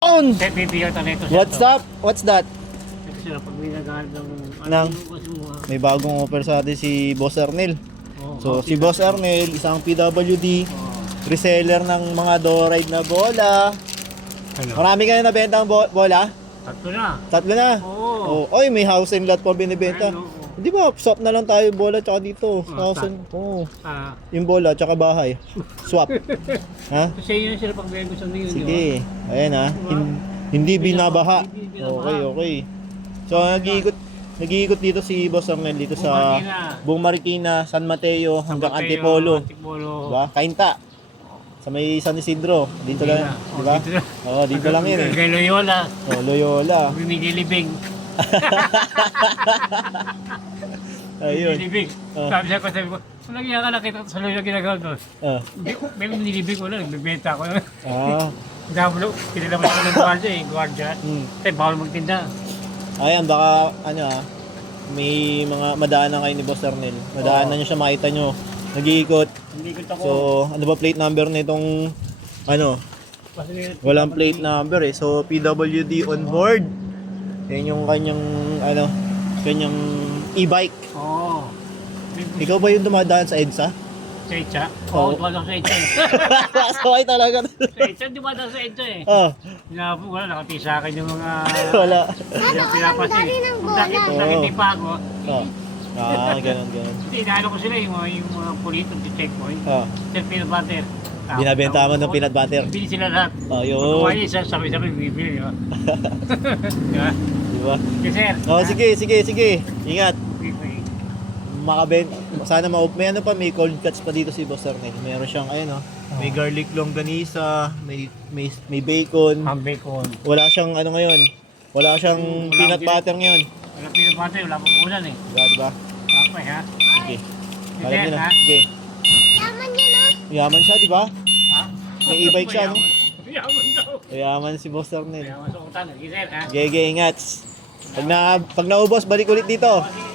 On! Bibigyan tayo nito. What's up? What's that? Kasi pag may nagahal ng... Nang may bagong offer sa atin si Boss Arnel. So si Boss Arnel, isang PWD, reseller ng mga do-ride na bola. Ano? Marami ka na nabenta ang bola? Tatlo na. Tatlo na? Oo. Oh, oy, may house and lot pa binibenta. Ayun, oo. Di ba, swap na lang tayo bola tsaka dito. House and, yung bola tsaka bahay. Swap. Ha? Kasi yun sila pag may gusto nyo. Sige. Ayan ha. Hindi binabaha. Okay, okay. So nag-iikot dito si Boss Arnel dito sa Buong Marikina, San Mateo hanggang Antipolo. Diba? Kainta. Sa may San Isidro. Dito lang, di ba? Oo, dito lang yun eh. Kay Loyola. Oh, Loyola. Binigilibing. Ayun. Binigilibing. Sabi ko, kung nagyan ka nakita sa Loyola ginagawa doon. May binilibing ko lang, nagbibenta ko lang. Dablo, kinalaman ko ng guardia. Kasi bawal magtinda. Ayan, baka may mga madaanan kayo ni Boss Arnel. Madaanan nyo siya, makita nyo. Nag-iikot. So, ano ba plate number na itong walang plate number eh. So, PWD on board. Yan yung kanyang kanyang e-bike. Oo. Ikaw ba yung dumadaan sa EDSA? Sa EDSA? Oo, dumadaan sa EDSA. Sakay talaga. Sa EDSA, dumadaan sa EDSA eh. Wala, nakati sa akin yung mga... Wala. Yung pinapasin. Kung sakit yung pago. Ganun. Inaano ko sila yung mga polito ng checkpoint. Sir, peanut butter. Binabenta mo ng peanut butter. Bili sila lahat. Yun. Pag isa, sabi-sabi, bibili. Diba? Diba? Okay, sir. Sige. Ingat. Sana may may cold cuts pa dito si Boss Arnel. Meron siyang may garlic longganisa, may bacon. Ang bacon. Wala siyang ngayon. Wala siyang peanut butter ngayon. Wala peanut butter, wala pang ulan eh. Diba? Okay ha? Sige. Alam niyo na. ha? Sige. Yaman yan ah. Yaman siya, di ba? Ha? May e-bike siya, no? Yaman daw. Yaman si Boss Arnel. Yaman sa utang. Sige sir ha? Gege, ingat. Pag naubos, balik ulit dito. Sige.